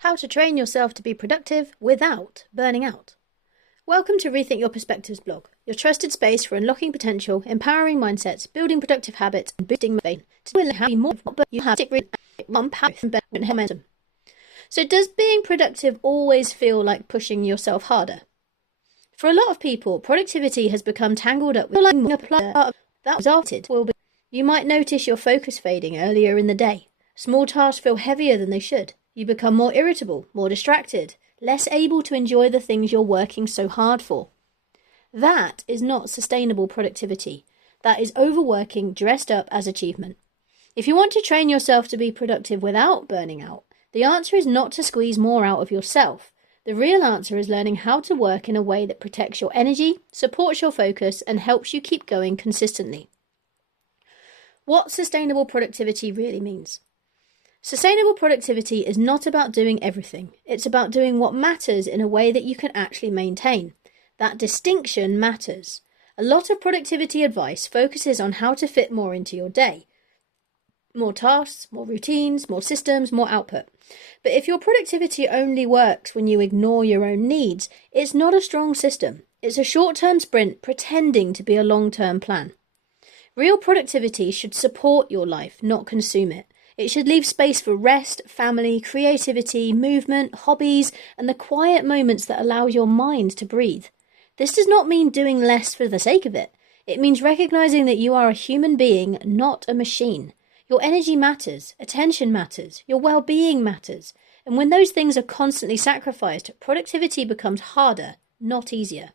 How to train yourself to be productive without burning out. Welcome to Rethink Your Perspectives blog, your trusted space for unlocking potential, empowering mindsets, building productive habits, and boosting motivation. Today we'll have more, but you have momentum. So does being productive always feel like pushing yourself harder? For a lot of people, productivity has become tangled up with that resulted will be. You might notice your focus fading earlier in the day. Small tasks feel heavier than they should. You become more irritable, more distracted, less able to enjoy the things you're working so hard for. That is not sustainable productivity. That is overworking dressed up as achievement. If you want to train yourself to be productive without burning out, the answer is not to squeeze more out of yourself. The real answer is learning how to work in a way that protects your energy, supports your focus, and helps you keep going consistently. What sustainable productivity really means. Sustainable productivity is not about doing everything. It's about doing what matters in a way that you can actually maintain. That distinction matters. A lot of productivity advice focuses on how to fit more into your day. More tasks, more routines, more systems, more output. But if your productivity only works when you ignore your own needs, it's not a strong system. It's a short-term sprint pretending to be a long-term plan. Real productivity should support your life, not consume it. It should leave space for rest, family, creativity, movement, hobbies, and the quiet moments that allow your mind to breathe. This does not mean doing less for the sake of it. It means recognizing that you are a human being, not a machine. Your energy matters, attention matters, your well-being matters. And when those things are constantly sacrificed, productivity becomes harder, not easier.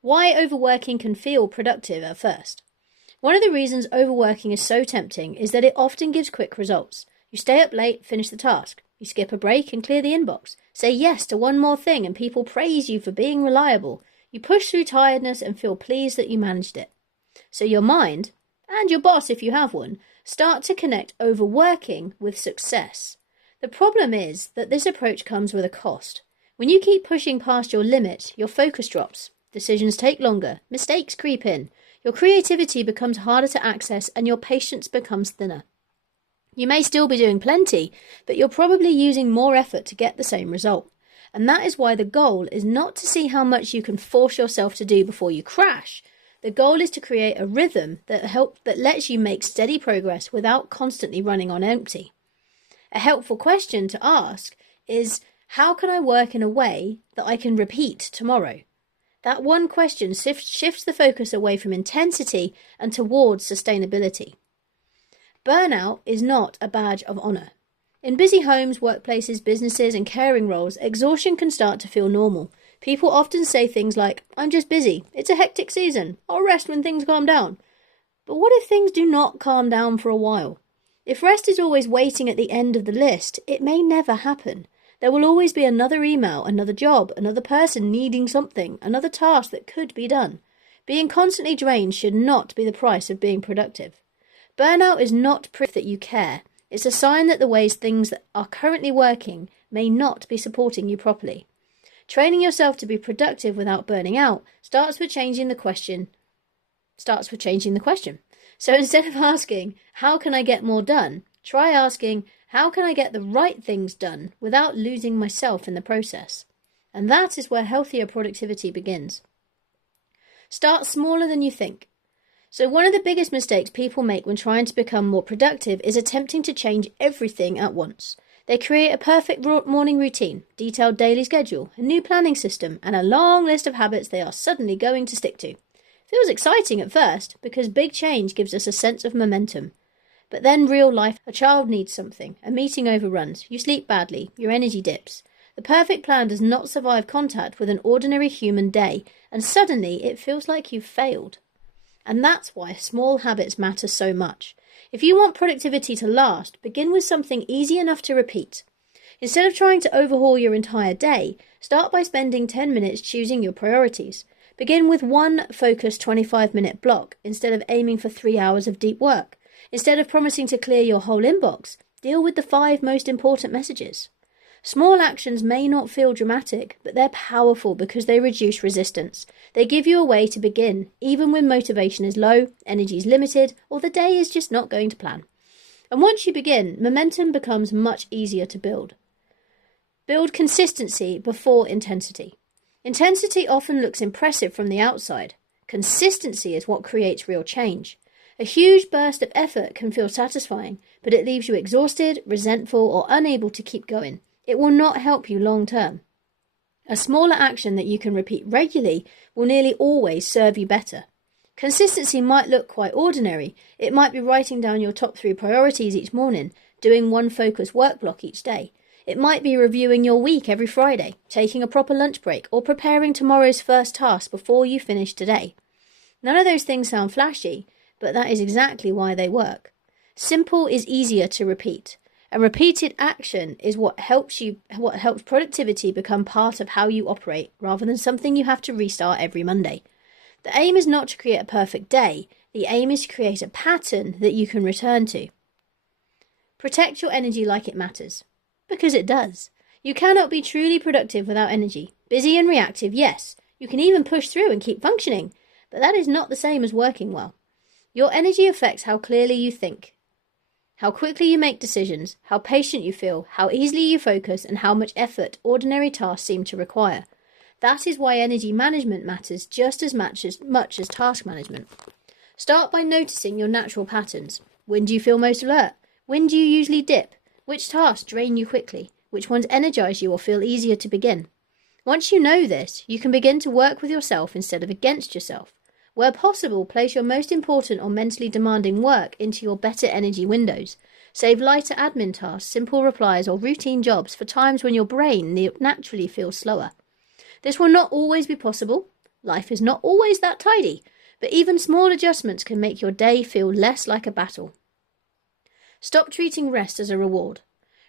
Why overworking can feel productive at first. One of the reasons overworking is so tempting is that it often gives quick results. You stay up late, finish the task. You skip a break and clear the inbox. Say yes to one more thing and people praise you for being reliable. You push through tiredness and feel pleased that you managed it. So your mind, and your boss if you have one, start to connect overworking with success. The problem is that this approach comes with a cost. When you keep pushing past your limit, your focus drops. Decisions take longer. Mistakes creep in. Your creativity becomes harder to access and your patience becomes thinner. You may still be doing plenty, but you're probably using more effort to get the same result. And that is why the goal is not to see how much you can force yourself to do before you crash. The goal is to create a rhythm that lets you make steady progress without constantly running on empty. A helpful question to ask is, how can I work in a way that I can repeat tomorrow? That one question shifts the focus away from intensity and towards sustainability. Burnout is not a badge of honour. In busy homes, workplaces, businesses and caring roles, exhaustion can start to feel normal. People often say things like, I'm just busy, it's a hectic season, I'll rest when things calm down. But what if things do not calm down for a while? If rest is always waiting at the end of the list, it may never happen. There will always be another email, another job, another person needing something, another task that could be done. Being constantly drained should not be the price of being productive. Burnout is not proof that you care. It's a sign that the ways things that are currently working may not be supporting you properly. Training yourself to be productive without burning out starts with changing the question. So instead of asking, how can I get more done? Try asking, how can I get the right things done without losing myself in the process? And that is where healthier productivity begins. Start smaller than you think. So one of the biggest mistakes people make when trying to become more productive is attempting to change everything at once. They create a perfect morning routine, detailed daily schedule, a new planning system, and a long list of habits they are suddenly going to stick to. Feels exciting at first because big change gives us a sense of momentum. But then real life, a child needs something, a meeting overruns, you sleep badly, your energy dips. The perfect plan does not survive contact with an ordinary human day, and suddenly it feels like you've failed. And that's why small habits matter so much. If you want productivity to last, begin with something easy enough to repeat. Instead of trying to overhaul your entire day, start by spending 10 minutes choosing your priorities. Begin with one focused 25-minute block instead of aiming for 3 hours of deep work. Instead of promising to clear your whole inbox, deal with the 5 most important messages. Small actions may not feel dramatic, but they're powerful because they reduce resistance. They give you a way to begin, even when motivation is low, energy is limited, or the day is just not going to plan. And once you begin, momentum becomes much easier to build. Build consistency before intensity. Intensity often looks impressive from the outside. Consistency is what creates real change. A huge burst of effort can feel satisfying, but it leaves you exhausted, resentful, or unable to keep going. It will not help you long term. A smaller action that you can repeat regularly will nearly always serve you better. Consistency might look quite ordinary. It might be writing down your top 3 priorities each morning, doing one focused work block each day. It might be reviewing your week every Friday, taking a proper lunch break, or preparing tomorrow's first task before you finish today. None of those things sound flashy, but that is exactly why they work. Simple is easier to repeat, and repeated action is what helps productivity become part of how you operate, rather than something you have to restart every Monday. The aim is not to create a perfect day. The aim is to create a pattern that you can return to. Protect your energy like it matters. Because it does. You cannot be truly productive without energy. Busy and reactive, yes. You can even push through and keep functioning, but that is not the same as working well. Your energy affects how clearly you think, how quickly you make decisions, how patient you feel, how easily you focus, and how much effort ordinary tasks seem to require. That is why energy management matters just as much as task management. Start by noticing your natural patterns. When do you feel most alert? When do you usually dip? Which tasks drain you quickly? Which ones energize you or feel easier to begin? Once you know this, you can begin to work with yourself instead of against yourself. Where possible, place your most important or mentally demanding work into your better energy windows. Save lighter admin tasks, simple replies, or routine jobs for times when your brain naturally feels slower. This will not always be possible. Life is not always that tidy, but even small adjustments can make your day feel less like a battle. Stop treating rest as a reward.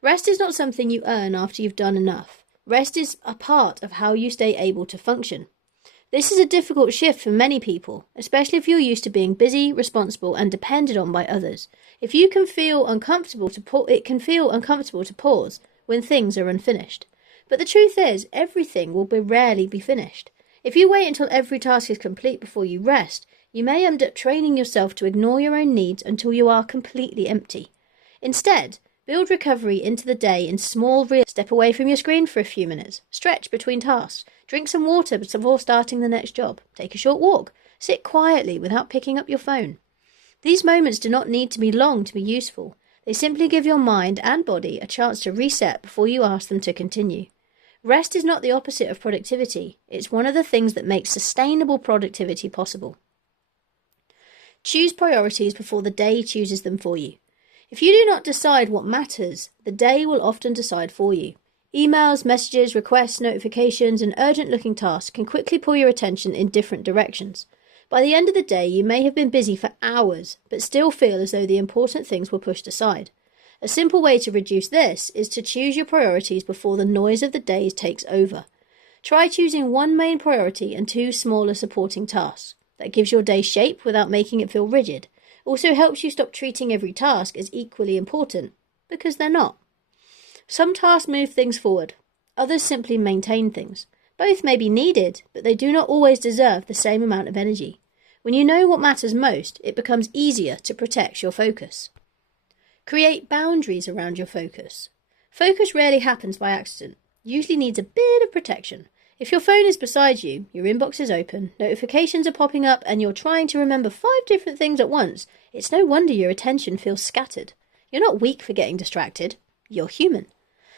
Rest is not something you earn after you've done enough. Rest is a part of how you stay able to function. This is a difficult shift for many people, especially if you're used to being busy, responsible, and depended on by others. It can feel uncomfortable to pause when things are unfinished. But the truth is, everything will rarely be finished. If you wait until every task is complete before you rest, you may end up training yourself to ignore your own needs until you are completely empty. Instead, build recovery into the day in small, real. Step away from your screen for a few minutes. Stretch between tasks. Drink some water before starting the next job. Take a short walk. Sit quietly without picking up your phone. These moments do not need to be long to be useful. They simply give your mind and body a chance to reset before you ask them to continue. Rest is not the opposite of productivity. It's one of the things that makes sustainable productivity possible. Choose priorities before the day chooses them for you. If you do not decide what matters, the day will often decide for you. Emails, messages, requests, notifications, and urgent-looking tasks can quickly pull your attention in different directions. By the end of the day, you may have been busy for hours, but still feel as though the important things were pushed aside. A simple way to reduce this is to choose your priorities before the noise of the day takes over. Try choosing one main priority and 2 smaller supporting tasks. That gives your day shape without making it feel rigid. Also helps you stop treating every task as equally important, because they're not. Some tasks move things forward, others simply maintain things. Both may be needed, but they do not always deserve the same amount of energy. When you know what matters most, it becomes easier to protect your focus. Create boundaries around your focus. Focus rarely happens by accident, usually needs a bit of protection. If your phone is beside you, your inbox is open, notifications are popping up, and you're trying to remember 5 different things at once, it's no wonder your attention feels scattered. You're not weak for getting distracted. You're human.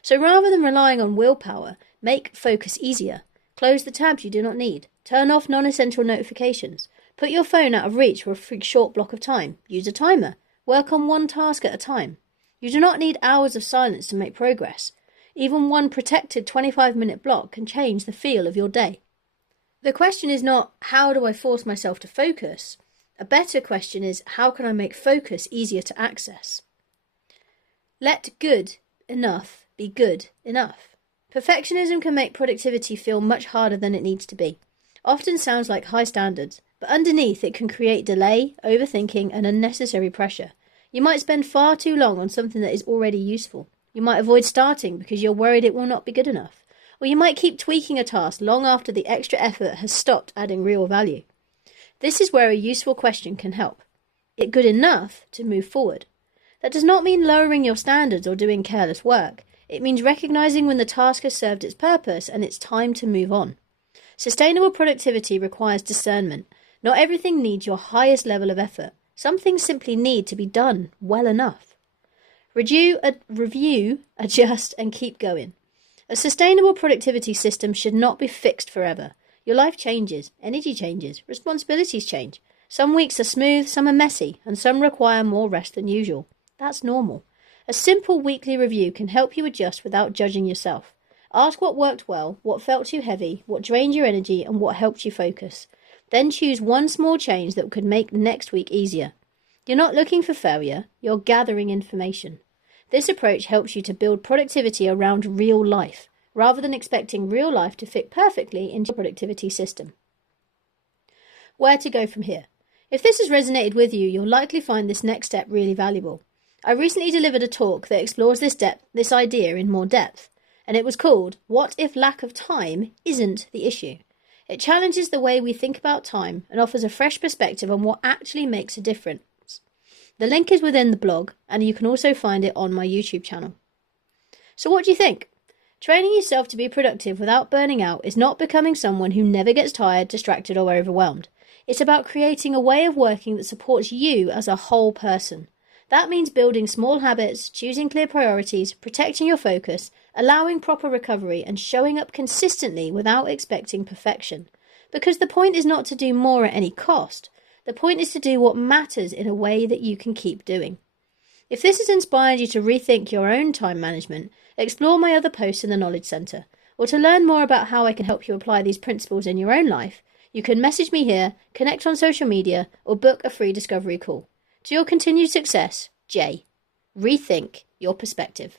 So rather than relying on willpower, make focus easier. Close the tabs you do not need. Turn off non-essential notifications. Put your phone out of reach for a short block of time. Use a timer. Work on one task at a time. You do not need hours of silence to make progress. Even one protected 25-minute block can change the feel of your day. The question is not, how do I force myself to focus? A better question is, how can I make focus easier to access? Let good enough be good enough. Perfectionism can make productivity feel much harder than it needs to be. Often sounds like high standards, but underneath it can create delay, overthinking, and unnecessary pressure. You might spend far too long on something that is already useful. You might avoid starting because you're worried it will not be good enough. Or you might keep tweaking a task long after the extra effort has stopped adding real value. This is where a useful question can help. Is it good enough to move forward? That does not mean lowering your standards or doing careless work. It means recognizing when the task has served its purpose and it's time to move on. Sustainable productivity requires discernment. Not everything needs your highest level of effort. Some things simply need to be done well enough. Review, adjust, and keep going. A sustainable productivity system should not be fixed forever. Your life changes, energy changes, responsibilities change. Some weeks are smooth, some are messy, and some require more rest than usual. That's normal. A simple weekly review can help you adjust without judging yourself. Ask what worked well, what felt too heavy, what drained your energy, and what helped you focus. Then choose one small change that could make next week easier. You're not looking for failure, you're gathering information. This approach helps you to build productivity around real life, rather than expecting real life to fit perfectly into your productivity system. Where to go from here? If this has resonated with you, you'll likely find this next step really valuable. I recently delivered a talk that explores this idea in more depth, and it was called, What if lack of time isn't the issue? It challenges the way we think about time and offers a fresh perspective on what actually makes a difference. The link is within the blog, and you can also find it on my YouTube channel. So what do you think? Training yourself to be productive without burning out is not becoming someone who never gets tired, distracted, or overwhelmed. It's about creating a way of working that supports you as a whole person. That means building small habits, choosing clear priorities, protecting your focus, allowing proper recovery, and showing up consistently without expecting perfection. Because the point is not to do more at any cost. The point is to do what matters in a way that you can keep doing. If this has inspired you to rethink your own time management, explore my other posts in the Knowledge Centre, or to learn more about how I can help you apply these principles in your own life, you can message me here, connect on social media, or book a free discovery call. To your continued success, Jay. Rethink your perspective.